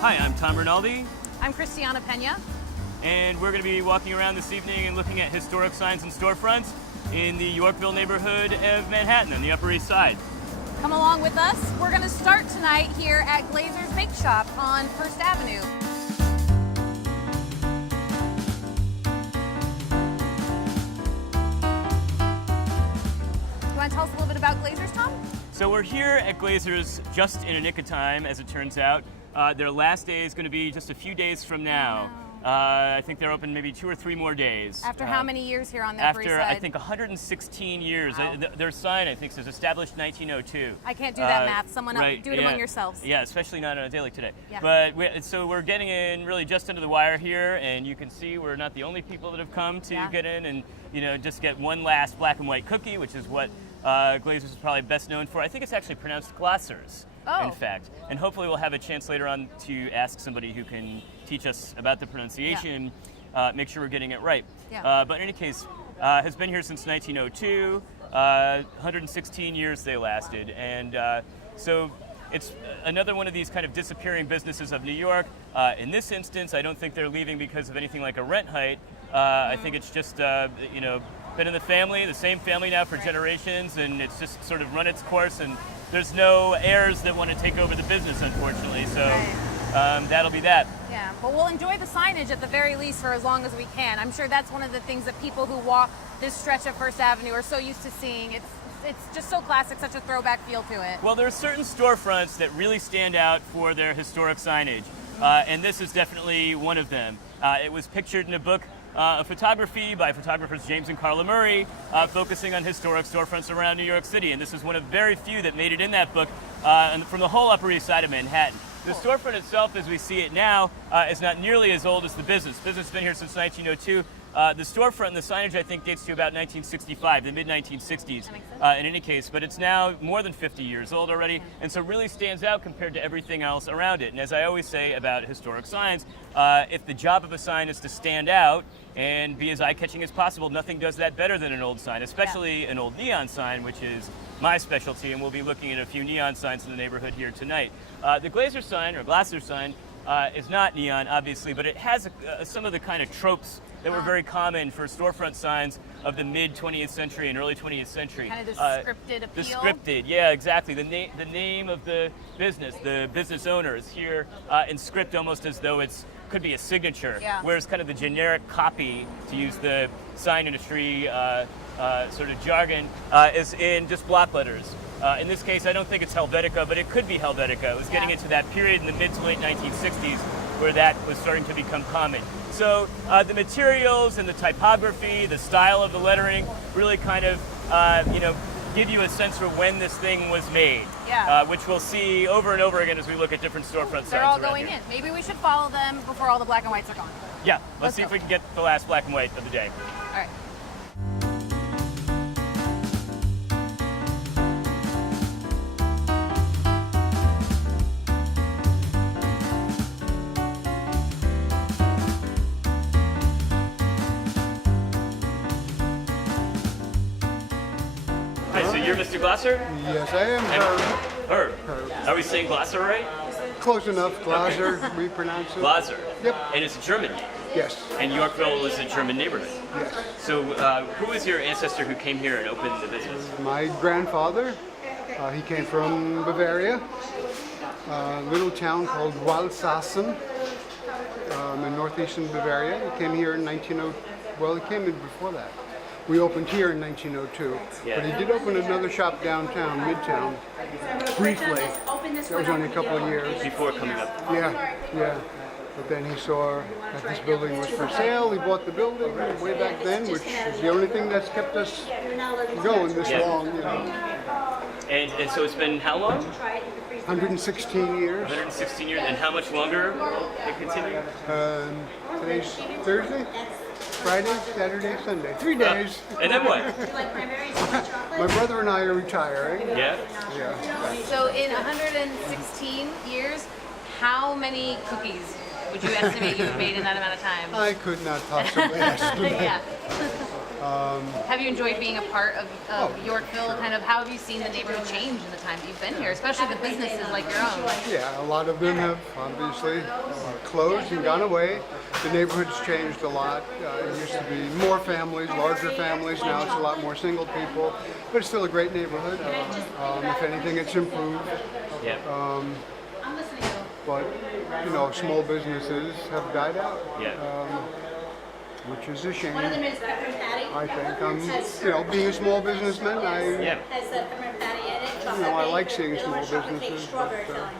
Hi, I'm Tom Rinaldi, I'm Cristiana Peña. and we're going to be walking around this evening and looking at historic signs and storefronts in the Yorkville neighborhood of Manhattan on the Upper East Side. Come along with us. We're going to start tonight here at Glazier's Bake Shop on First Avenue. You want to tell us a little bit about Glazier's, Tom? So we're here at Glazier's just in a nick of time, as it turns out. Their last day is going to be just a few days from now. I think they're open maybe 2 or 3 more days. After how many years here on the Upper East Side? After, I think, 116 years. Wow. Their sign, I think, says established 1902. I can't do that math. Someone else, Right, do it among yourselves. Yeah, especially not on a day like today. Yeah. But so we're getting in really just under the wire here, and you can see we're not the only people that have come to get in and just get one last black and white cookie, which is what Glazier's is probably best known for. I think it's actually pronounced glaziers. Oh. In fact. And hopefully we'll have a chance later on to ask somebody who can teach us about the pronunciation, make sure we're getting it right. Yeah. But in any case, has been here since 1902. 116 years they lasted. And so it's another one of these kind of disappearing businesses of New York. In this instance, I don't think they're leaving because of anything like a rent hike. I think it's just, been in the same family now for generations, and it's just sort of run its course, and there's no heirs that want to take over the business, unfortunately, so that'll be that. Yeah, but we'll enjoy the signage at the very least for as long as we can. I'm sure that's one of the things that people who walk this stretch of First Avenue are so used to seeing. It's just so classic, such a throwback feel to it. Well, there are certain storefronts that really stand out for their historic signage, and this is definitely one of them. It was pictured in a book of photography by photographers James and Carla Murray, focusing on historic storefronts around New York City, and this is one of very few that made it in that book and from the whole Upper East Side of Manhattan. The storefront itself, as we see it now, is not nearly as old as the business. The business has been here since 1902. The storefront and the signage, I think, dates to about 1965, the mid-1960s in any case, but it's now more than 50 years old already, and so really stands out compared to everything else around it. And as I always say about historic signs, if the job of a sign is to stand out and be as eye-catching as possible, nothing does that better than an old sign, especially an old neon sign, which is my specialty, and we'll be looking at a few neon signs in the neighborhood here tonight. The Glazier sign, or Glazier sign, is not neon, obviously, but it has some of the kind of tropes that were very common for storefront signs of the mid-20th century and early 20th century. Kind of the scripted appeal? The scripted, yeah, exactly. The name of the business owner is here in script almost as though it could be a signature, whereas kind of the generic copy, to use the sign industry sort of jargon, is in just block letters. In this case, I don't think it's Helvetica, but it could be Helvetica. It was getting into that period in the mid to late 1960s where that was starting to become common. So the materials and the typography, the style of the lettering really kind of, give you a sense for when this thing was made, which we'll see over and over again as we look at different storefront signs. They're all going in. Maybe we should follow them before all the black and whites are gone. Yeah, let's see if we can get the last black and white of the day. All right. So you're Mr. Glasser? Yes, I am. Herb. Are we saying Glasser right? Close enough. Glazer, we pronounce it. Glaser. Yep. And it's a German name. Yes. And Yorkville is a German neighborhood. Yes. So who was your ancestor who came here and opened the business? My grandfather, he came from Bavaria, a little town called Walsassen in northeastern Bavaria. He came here in he came in before that. We opened here in 1902, but he did open another shop downtown, Midtown, briefly. That was only a couple of years. Before coming up. Yeah. But then he saw that this building was for sale. He bought the building way back then, which is the only thing that's kept us going this long. And so it's been how long? 116 years. 116 years. And how much longer will it continue? Today's Thursday, Friday, Saturday, Sunday. 3 days. And then what? My brother and I are retiring. Yeah? Yeah. So in 116 years, how many cookies would you estimate you've made in that amount of time? I could not possibly estimate. Yeah. Have you enjoyed being a part of Yorkville? sure. Kind of, how have you seen the neighborhood change in the time that you've been here, especially the businesses like your own? Yeah, a lot of them have obviously closed and gone away. The neighborhood's changed a lot. It used to be more families, larger families. Now it's a lot more single people, but it's still a great neighborhood. If anything, it's improved. Yeah. But you know, small businesses have died out. Yeah. Which is a shame. One of them is peppermint patty. I think you know, being a small businessman, Yeah. Has the peppermint patty in it. Chocolate I cake, like seeing vanilla small chocolate cake, businesses, strawberry but, filling.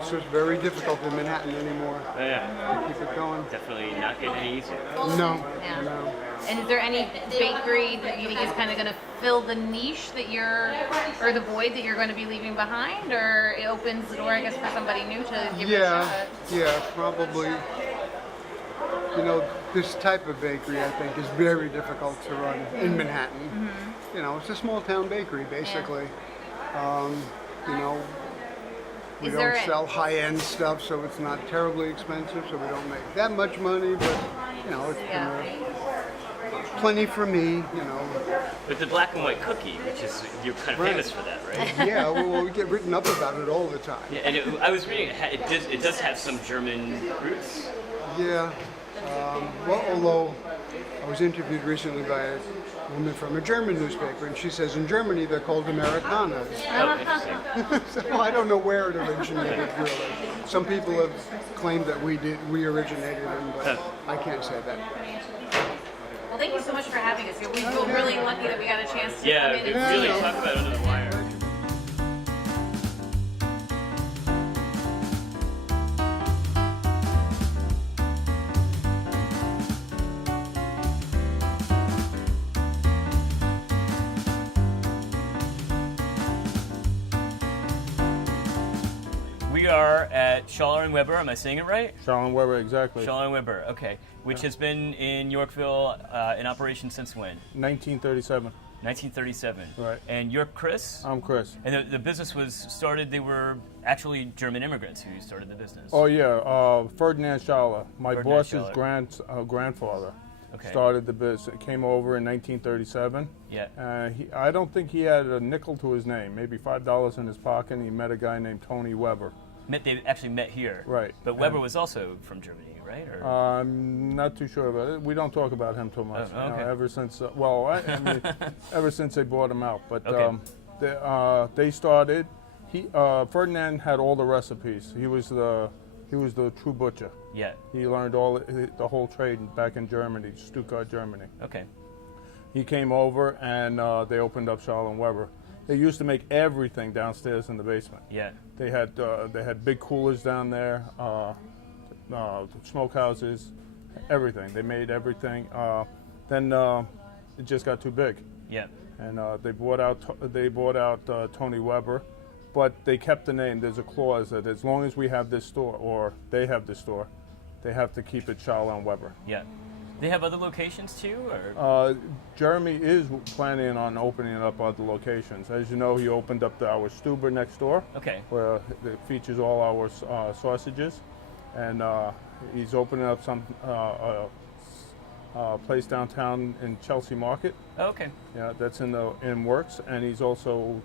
it's just very difficult in Manhattan anymore Yeah. to keep it going. Definitely not getting any easier. No, Yeah. no. And is there any bakery that you think is kind of going to fill the niche that or the void that you're going to be leaving behind, or it opens the door, I guess, for somebody new to give it a Yeah, shot? yeah, probably. You know, this type of bakery, I think, is very difficult to run in Manhattan. You know, it's a small town bakery, basically. You know, we Is there don't a- sell high-end stuff, so it's not terribly expensive, so we don't make that much money, but, you know, it's plenty for me, you know. But the black and white cookie, which is, you're kind of Right. famous for that, right? Yeah, well, we get written up about it all the time. Yeah, and I was reading, it does have some German roots. Yeah. Well, although I was interviewed recently by a woman from a German newspaper, and she says in Germany they're called Americanas. Oh, interesting. So I don't know where it originated, really. Some people have claimed that we originated them, but I can't say that. Well, thank you so much for having us here. We feel really lucky that we got a chance to Yeah, come in it and really see. talk about under the wire. We are at Schaller and Weber. Am I saying it right? Shaw and Weber, exactly. Schaller and Weber. Okay, which has been in Yorkville in operation since when? 1937. 1937. Right. And you're Chris? I'm Chris. And the business was started, they were actually German immigrants who started the business. Oh yeah, Ferdinand Schaller, my Ferdinand boss's Schaller. grandfather, Okay. started the business. Came over in 1937. Yeah. I don't think he had a nickel to his name, maybe $5 in his pocket, and he met a guy named Tony Weber. They actually met here. Right. But Weber was also from Germany, right? Or, I'm not too sure about it. We don't talk about him too much. Oh, okay. Ever since, I mean, ever since they bought him out. But Okay. they started. Ferdinand had all the recipes. He was the true butcher. yeah. He learned the whole trade back in Germany, Stuttgart, Germany. Okay. He came over and they opened up Schaller and Weber. They used to make everything downstairs in the basement. Yeah. They had big coolers down there, smokehouses, everything. They made everything. Then it just got too big, Yeah. and they bought out Tony Weber, but they kept the name. There's a clause that as long as we have this store or they have this store, they have to keep it Schaller and Weber. Yeah. They have other locations too, or? Jeremy is planning on opening up other locations. As you know, he opened up our Stuber next door, Okay. where it features all our sausages, and he's opening up some place downtown in Chelsea Market. Oh, okay. Yeah, that's in works, and he's also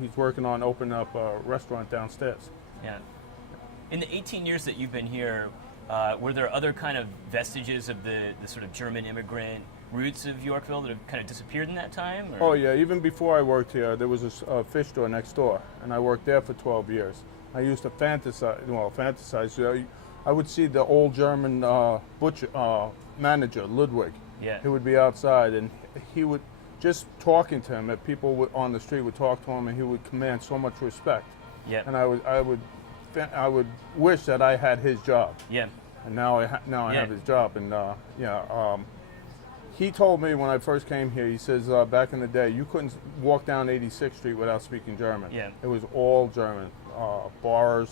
He's working on opening up a restaurant downstairs. Yeah. In the 18 years that you've been here, were there other kind of vestiges of the sort of German immigrant roots of Yorkville that have kind of disappeared in that time? Or? Oh yeah, even before I worked here, there was a fish store next door, and I worked there for 12 years. I used to fantasize. You know, I would see the old German butcher manager, Ludwig. Yeah. He would be outside, and he would, just talking to him, that people on the street would talk to him, and he would command so much respect. Yeah. And I would wish that I had his job. Yeah. And now I Yeah. have his job, and he told me when I first came here. He says back in the day you couldn't walk down 86th Street without speaking German. Yeah. It was all German. Bars,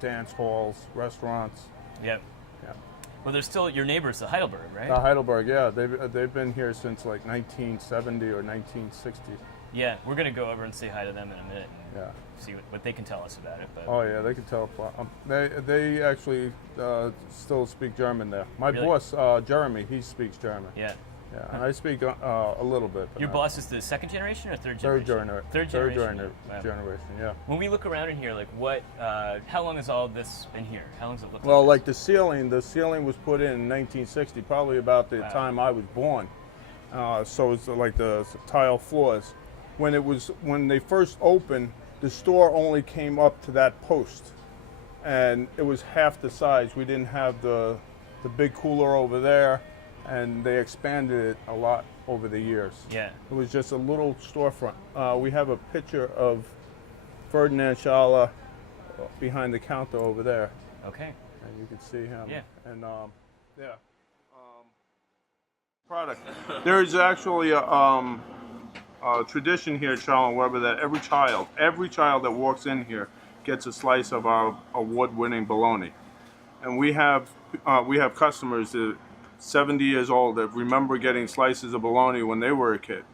dance halls, restaurants. Yeah. Yeah. Well, there's still your neighbors, the Heidelberg, right? Heidelberg, yeah, they've been here since like 1970 or 1960. Yeah, we're gonna go over and say hi to them in a minute and Yeah. see what they can tell us about it. But Oh yeah, they can tell. They actually still speak German there. My Really? boss, Jeremy, he speaks German. yeah, Yeah, and I speak a little bit. but Your not- boss is the second generation or third Third generation? generation. Wow. Generation, yeah. When we look around in here, like what? How long has all this been here? How long has it looked Well, like? like the ceiling was put in 1960, probably about the time I was born. So it's like the tile floors. When they first opened, the store only came up to that post, and it was half the size. We didn't have the big cooler over there, and they expanded it a lot over the years. Yeah. It was just a little storefront. We have a picture of Ferdinand Schala behind the counter over there, Okay. and you can see him. Yeah. And product. There's actually a tradition here at Charlotte Weber that every child that walks in here gets a slice of our award-winning bologna, and we have customers that 70 years old that remember getting slices of bologna when they were a kid.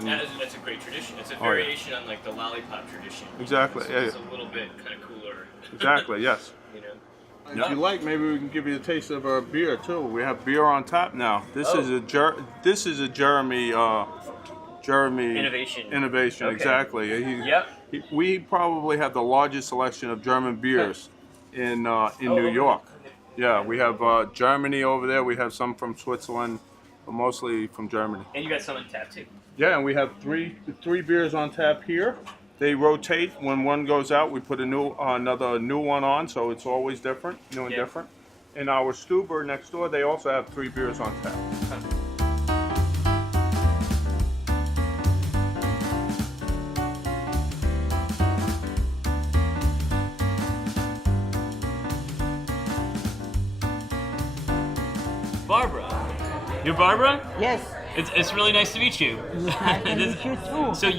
That's a great tradition. It's a yeah. variation on like the lollipop tradition. Exactly, So yeah, it's yeah. a little bit kind of cooler. Exactly, yes. You know. If you like, maybe we can give you a taste of our beer too. We have beer on tap now. This Oh. is a Jeremy Innovation. Innovation, Okay. exactly. Yep. We probably have the largest selection of German beers in New York. Yeah, we have Germany over there. We have some from Switzerland, but mostly from Germany. And you got some on tap too. Yeah, and we have three beers on tap here. They rotate. When one goes out, we put another new one on, so it's always different, new and Yeah. different. In our Stuber next door, they also have 3 beers on tap. Barbara. You're Barbara? Yes, It's really nice to meet you. nice to meet you too. So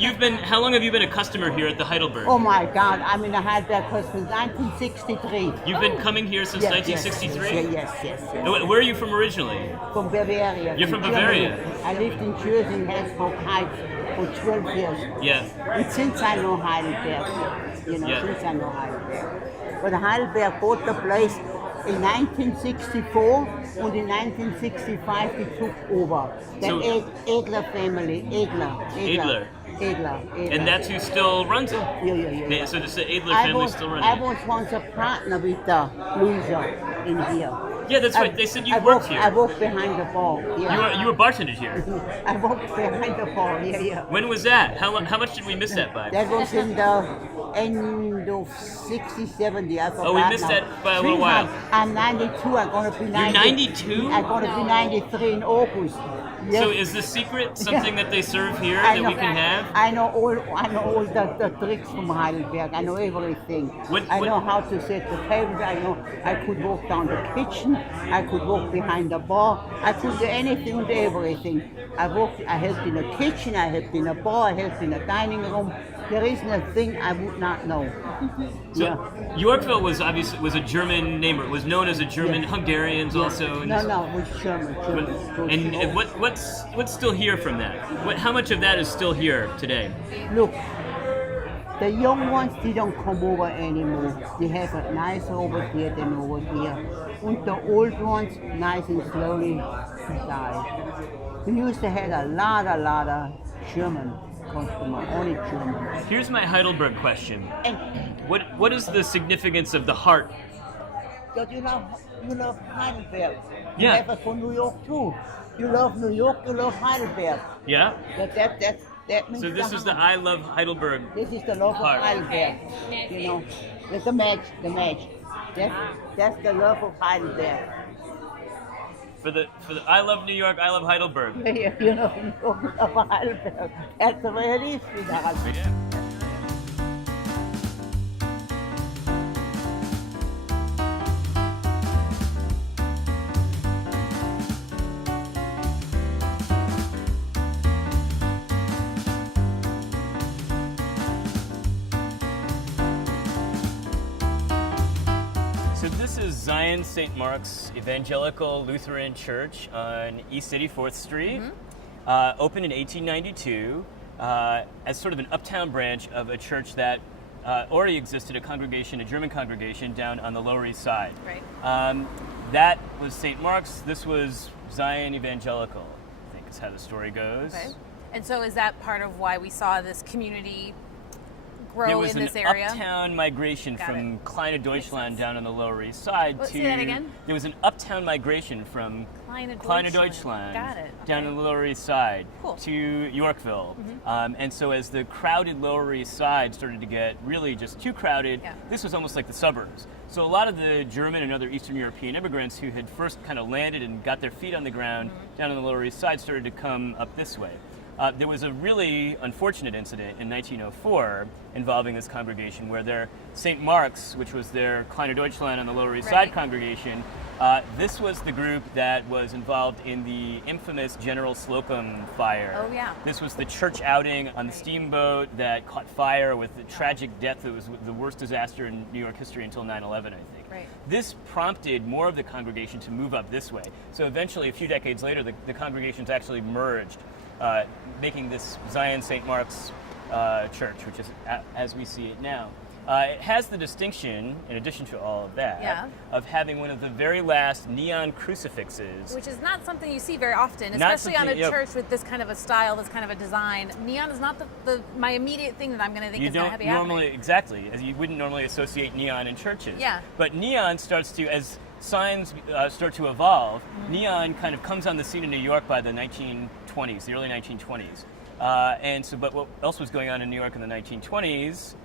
how long have you been a customer here at the Heidelberg? Oh my God, I'm in the Heidelberg since 1963. You've been coming here since Yes, 1963? Yes. And where are you from originally? From Bavaria. You're from Germany. Bavaria? I lived in Jersey in Heidelberg Heights for 12 years. Yeah. And since I know Heidelberg, Yeah. since I know Heidelberg. But Heidelberg bought the place in 1964 and in 1965 they took over. The So- Edler family, Edler. Edler. And that's who still runs it? Yeah. So the Adler family still runs I it? was once a partner with Louisa in here. Yeah, that's right. They said you I worked walked, here. I walked behind the bar. Yeah. You were bartended here. I walked behind the bar. Yeah. When was that? How much did we miss that by? That was in the end of 60, 70. I forgot Oh, we missed now. that by a little while. I'm 92. I'm gonna be 90. 92? I'm gonna be 93 in August. Yes. So is the secret something that they serve here I that know, we can have? I know all the tricks from Heidelberg. I know everything. What- I what- know how to set the tables. I could walk down the kitchen. I could walk behind the bar. I could do anything and everything. I helped in the kitchen. I helped in the bar. I helped in the dining room. There isn't a thing I would not know. So Yorkville was a German name. It was known as a German. Yeah. Hungarians also. No, it was German. And what's still here from that? How much of that is still here today? Look, the young ones didn't come over anymore. They have it nicer over here than over here. And the old ones, nice and slowly, die. We used to have a lot of German customers, only German. Here's my Heidelberg question. And What is the significance of the heart? but you love Heidelberg. You Yeah. have it for New York too. You love New York, you love Heidelberg. Yeah. That means So this is the I love Heidelberg. This is the love of Heart. Heidelberg. You know, that's the match. That's the love of Heidelberg. For the I love New York, I love Heidelberg. You know, of Heidelberg. That's the way it is, sweetheart. Yeah. So this is Zion St. Mark's Evangelical Lutheran Church on East 84th Street. Opened in 1892 as sort of an uptown branch of a church that already existed, a German congregation down on the Lower East Side. Right. That was St. Mark's. This was Zion Evangelical, I think. is how the story goes. Okay. And so is that part of why we saw this community grow There was in this an area? uptown migration Got from it. Kleine Deutschland down on the Lower East Side Let's to. say that again. There was an uptown migration from Kleine Kleine Deutschland. Deutschland Got it. down Okay. on the Lower East Side Cool. to Yorkville. And so as the crowded Lower East Side started to get really just too crowded, Yeah. this was almost like the suburbs. So a lot of the German and other Eastern European immigrants who had first kind of landed and got their feet on the ground down on the Lower East Side started to come up this way. There was a really unfortunate incident in 1904 involving this congregation where their St. Mark's, which was their Kleine Deutschland on the Lower East Right. Side congregation, this was the group that was involved in the infamous General Slocum fire. Oh, yeah. This was the church outing on the steamboat that caught fire with the tragic death that was the worst disaster in New York history until 9/11, I think. Right. This prompted more of the congregation to move up this way. So eventually, a few decades later, the congregations actually merged, making this Zion St. Mark's church, which is as we see it now. It has the distinction, in addition to all of that, Yeah. of having one of the very last neon crucifixes. Which is not something you see very often, Not especially on a something- yeah. church with this kind of a style, this kind of a design. Neon is not my immediate thing that I'm going to think You is going to don't be normally, happening. exactly, as you wouldn't normally associate neon in churches. Yeah. But neon starts to, as signs start to evolve, neon kind of comes on the scene in New York by the 1920s, the early 1920s. But what else was going on in New York in the 1920s?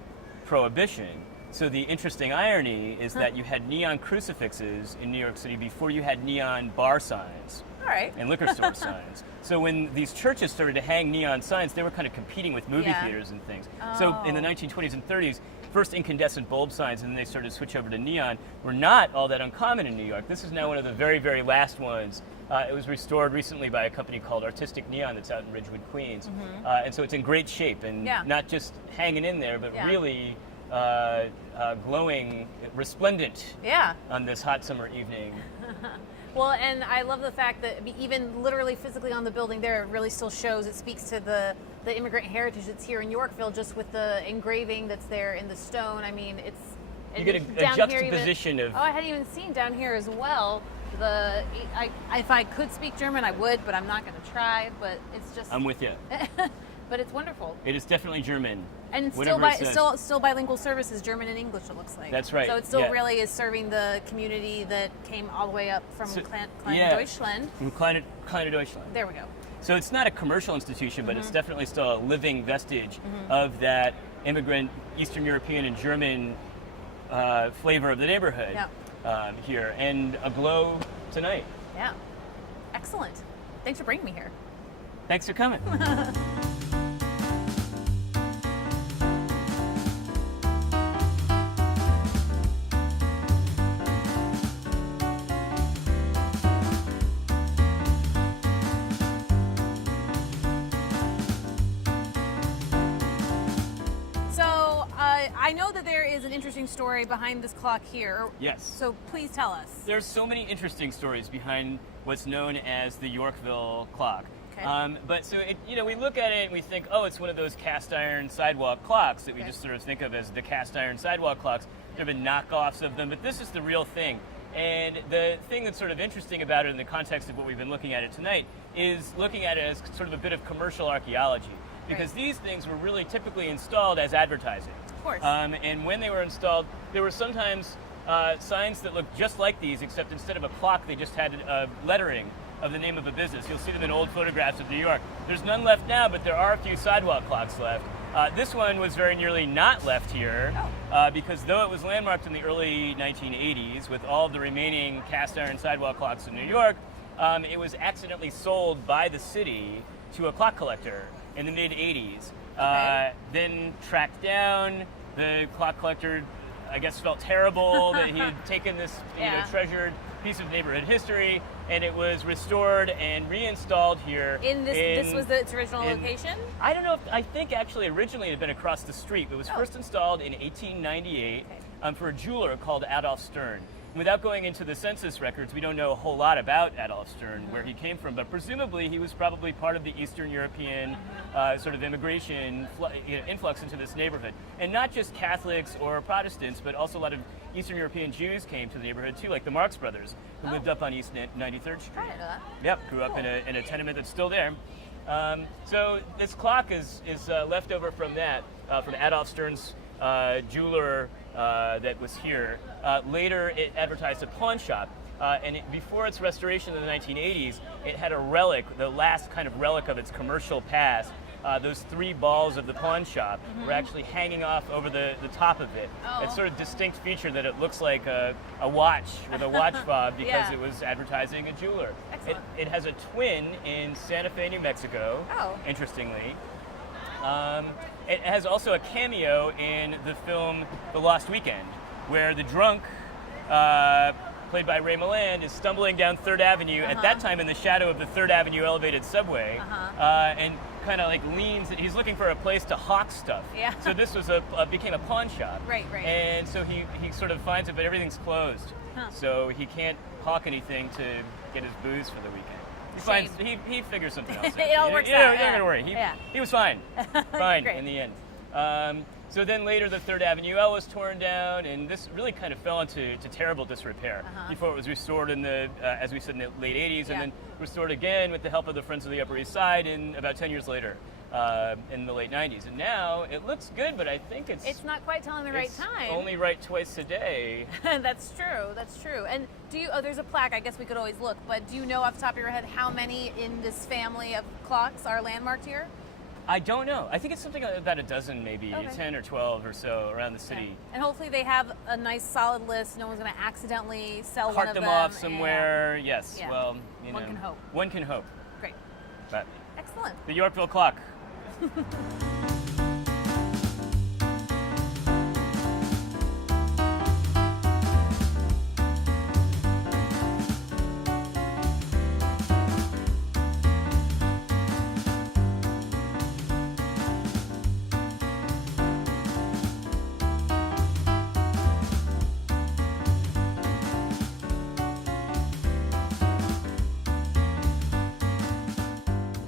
Prohibition. So the interesting irony is that you had neon crucifixes in New York City before you had neon bar signs All right. and liquor store signs. So when these churches started to hang neon signs, they were kind of competing with movie Yeah. theaters and things. So in the 1920s and 30s, first incandescent bulb signs, and then they started to switch over to neon, were not all that uncommon in New York. This is now one of the very, very last ones. It was restored recently by a company called Artistic Neon that's out in Ridgewood, Queens. And so it's in great shape and Yeah. not just hanging in there, but Yeah. really glowing, resplendent Yeah. on this hot summer evening. Well, and I love the fact that even literally physically on the building there, it really still shows, it speaks to the immigrant heritage that's here in Yorkville, just with the engraving that's there in the stone. I mean, it's... You get a down here juxtaposition even, of... Oh, I hadn't even seen down here as well. If I could speak German, I would, but I'm not going to try. But it's just... I'm with you. But it's wonderful. It is definitely German. And Whatever it says. still bilingual services, German and English, it looks like. That's right, So it still yeah. really is serving the community that came all the way up from So- Kleine yeah. Deutschland. From Kleine Deutschland. There we go. So it's not a commercial institution, but it's Mm-hmm. definitely still a living vestige of that immigrant Eastern European and German flavor of the neighborhood here, and aglow tonight. Yeah. Excellent. Thanks for bringing me here. Thanks for coming. So I know that there is an interesting story behind this clock here. Yes. So please tell us. There's so many interesting stories behind what's known as the Yorkville Clock. Okay. But so we look at it and we think, oh, it's one of those cast iron sidewalk clocks that we Okay. just sort of think of as the cast iron sidewalk clocks. There have been knockoffs of them, but this is the real thing. And the thing that's sort of interesting about it in the context of what we've been looking at it tonight is looking at it as sort of a bit of commercial archaeology. Because Right. these things were really typically installed as advertising. Of course. And when they were installed, there were sometimes signs that looked just like these, except instead of a clock, they just had lettering of the name of a business. You'll see them in old photographs of New York. There's none left now, but there are a few sidewalk clocks left. This one was very nearly not left here, because though it was landmarked in the early 1980s with all the remaining cast iron sidewalk clocks in New York, it was accidentally sold by the city to a clock collector in the mid-80s. Okay. Then tracked down, the clock collector, I guess, felt terrible that he had taken this Yeah. treasured piece of neighborhood history, and it was restored and reinstalled here. This was its original in- location? I don't know. I think actually originally it had been across the street. It was first installed in 1898 Okay. for a jeweler called Adolf Stern. without going into the census records, we don't know a whole lot about Adolf Stern, where he came from, but presumably he was probably part of the Eastern European sort of immigration influx into this neighborhood. And not just Catholics or Protestants, but also a lot of Eastern European Jews came to the neighborhood too, like the Marx brothers, who lived up on East 93rd Street. I didn't know that. Yep, grew up in a tenement that's still there. So this clock is left over from that, from Adolf Stern's jeweler that was here. Later, it advertised a pawn shop, and before its restoration in the 1980s, it had a relic, the last kind of relic of its commercial past. Those 3 balls of the pawn shop were actually hanging off over the top of it. Oh. It's sort of distinct feature that it looks like a watch with a watch fob because Yeah. it was advertising a jeweler. Excellent. It has a twin in Santa Fe, New Mexico, Oh. interestingly. It has also a cameo in the film The Lost Weekend, where the drunk, played by Ray Milland, is stumbling down 3rd Avenue, at that time in the shadow of the 3rd Avenue elevated subway, and kind of like leans, he's looking for a place to hawk stuff. Yeah. So this was became a pawn shop. Right, right. And so he sort of finds it, but everything's closed. Huh. So he can't hawk anything to get his booze for the weekend. He figures something else out. It all works you know, out, You're yeah. not gonna worry. Yeah. He was fine. Fine Great. in the end. So then later the 3rd Avenue L was torn down, and this really kind of fell into terrible disrepair before it was restored in the, as we said, in the late 80s, Yeah. and then restored again with the help of the Friends of the Upper East Side in about 10 years later, in the late 90s. And now it looks good, but I think It's not quite telling the right it's time. only right twice a day. That's true. That's true. And there's a plaque. I guess we could always look. But do you know off the top of your head how many in this family of clocks are landmarked here? I don't know. I think it's something about a dozen, maybe Okay. 10 or 12 or so around the city. And hopefully they have a nice solid list. No one's going to accidentally sell one Cart of them them. off somewhere. Yes. Yeah. Well, One can hope. One can hope. Great. But Excellent. the Yorkville Clock.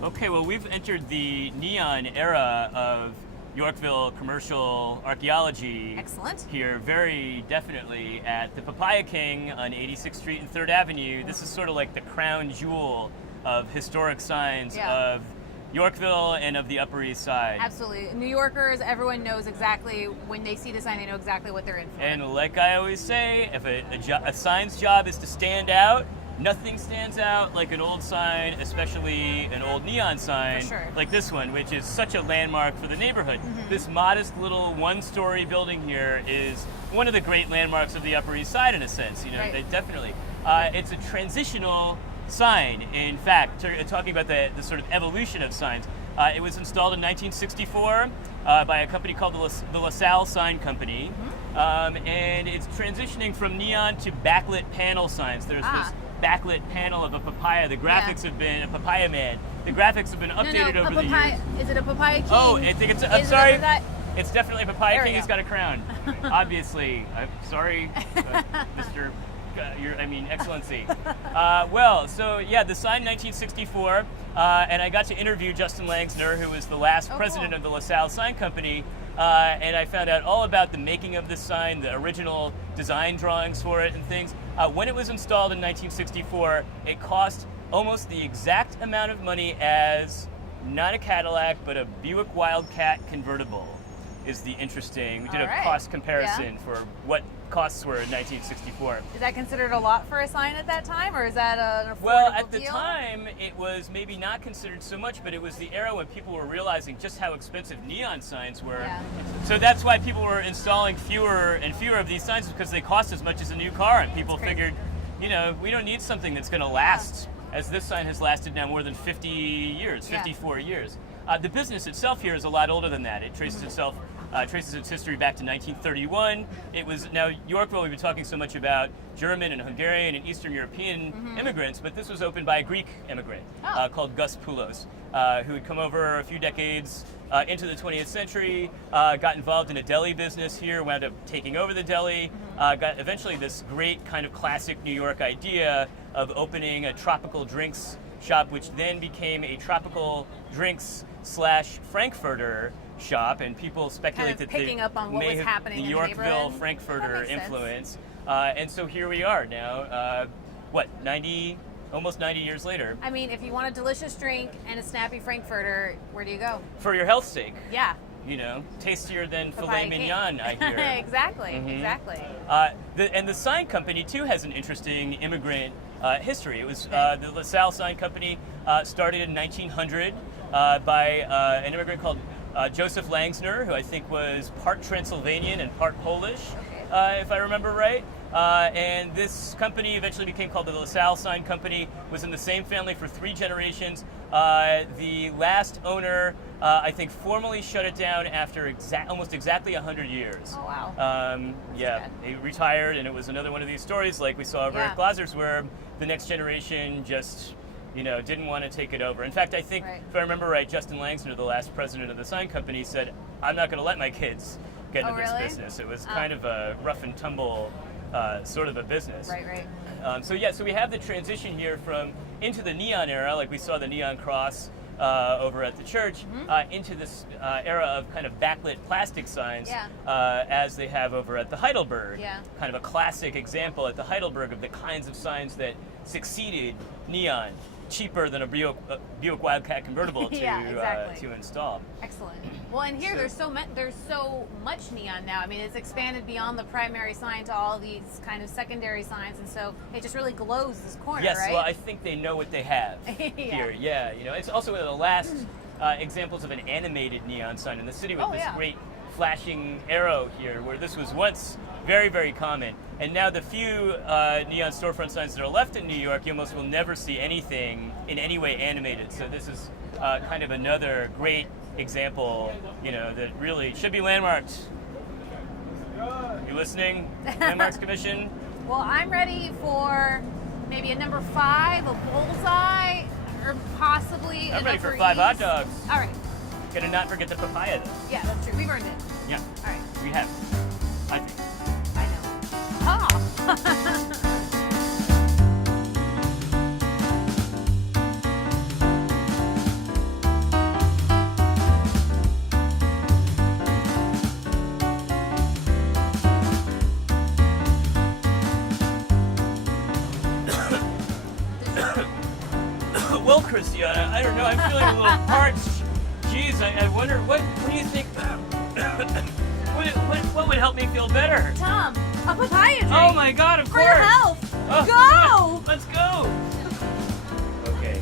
Okay, well, we've entered the neon era of Yorkville commercial archaeology. Excellent. Here, very definitely at the Papaya King on 86th Street and 3rd Avenue. This is sort of like the crown jewel of historic signs Yeah. of Yorkville and of the Upper East Side. Absolutely. New Yorkers, everyone knows exactly when they see the sign, they know exactly what they're in for. And like I always say, if a sign's job is to stand out, nothing stands out like an old sign, especially an old neon sign For sure. like this one, which is such a landmark for the neighborhood. This modest little one-story building here is one of the great landmarks of the Upper East Side in a sense. You know, Right. they definitely. It's a transitional sign, in fact, talking about the sort of evolution of signs. It was installed in 1964 by a company called the LaSalle Sign Company, and it's transitioning from neon to backlit panel signs. There's this backlit panel of a papaya. The graphics have been a papaya man. The graphics have been updated no, over the years. Is it a Papaya King? Oh, I think it's. I'm Is it sorry. that- It's definitely a Papaya There we King. He's go. got a crown. Obviously, I'm sorry, Mr. Excellency. So yeah, the sign 1964, and I got to interview Justin Langsner, who was the last president cool. of the LaSalle Sign Company, and I found out all about the making of this sign, the original design drawings for it, and things. When it was installed in 1964, it cost almost the exact amount of money as not a Cadillac, but a Buick Wildcat convertible. Is the interesting. We did All a right. cost comparison for what costs were in 1964. Is that considered a lot for a sign at that time, or is that an affordable Well, at the deal? time, it was maybe not considered so much, but it was the era when people were realizing just how expensive neon signs were. Yeah. So that's why people were installing fewer and fewer of these signs, because they cost as much as a new car, and people crazy. figured, you know, we don't need something that's going to last, as this sign has lasted now more than 50 years, Yeah. 54 years. The business itself here is a lot older than that. It traces itself traces its history back to 1931. It was, now Yorkville, we've been talking so much about German and Hungarian and Eastern European immigrants, but this was opened by a Greek immigrant called Gus Poulos, who had come over a few decades into the 20th century, got involved in a deli business here, wound up taking over the deli, got eventually this great kind of classic New York idea of opening a tropical drinks shop, which then became a tropical drinks / Frankfurter shop, and people speculate Kind of that picking they up on what may was have happening the in the Yorkville neighborhood. Frankfurter That makes sense. influence. And so here we are now, almost 90 years later. I mean, if you want a delicious drink and a snappy Frankfurter, where do you go? For your health's sake, Yeah. you know, tastier than Papaya filet King. mignon, I hear. Exactly, Mm-hmm. exactly. And the sign company too has an interesting immigrant history. It was the LaSalle Sign Company started in 1900 by an immigrant called Joseph Langsner, who I think was part Transylvanian and part Polish, if I remember right. And this company eventually became called the LaSalle Sign Company, was in the same family for 3 generations. The last owner, I think, formally shut it down after almost exactly 100 years. Oh, wow. Yeah, he retired, and it was another one of these stories like we saw over at Glaziers, where the next generation just, you know, didn't want to take it over. In fact, I think, if I remember right, Justin Langsner, the last president of the sign company, said, "I'm not going to let my kids get into this business." It was kind of a rough and tumble sort of a business. Right. So we have the transition here from into the neon era, like we saw the neon cross over at the church, into this era of kind of backlit plastic signs, as they have over at the Heidelberg. Kind of a classic example at the Heidelberg of the kinds of signs that succeeded neon, cheaper than a Buick Wildcat convertible to install. Excellent. Well, and here there's so much neon now. I mean, it's expanded beyond the primary sign to all these kind of secondary signs, and so it just really glows this corner, yes, right? well, I think they know what they have here. Yeah, you know, it's also one of the last examples of an animated neon sign in the city with this great flashing arrow here, where this was once very, very common. And now the few neon storefront signs that are left in New York, you almost will never see anything in any way animated. So this is kind of another great example, you know, that really should be landmarked. You listening, Landmarks Commission? Well, I'm ready for maybe a number 5, a bullseye, or possibly I'm a ready for number 5 hot E's. dogs. All right. Gonna not forget the papaya though. Yeah, that's true. We've earned it. Yeah. All right. We have. I think. I know. Ah. Well, Cristiana, I don't know. I'm feeling a little parched. Jeez, I wonder what do you think? What would help me feel better? Tom, a papaya drink. Oh my God! Of For course. your health. Oh, Go. Let's go. Okay.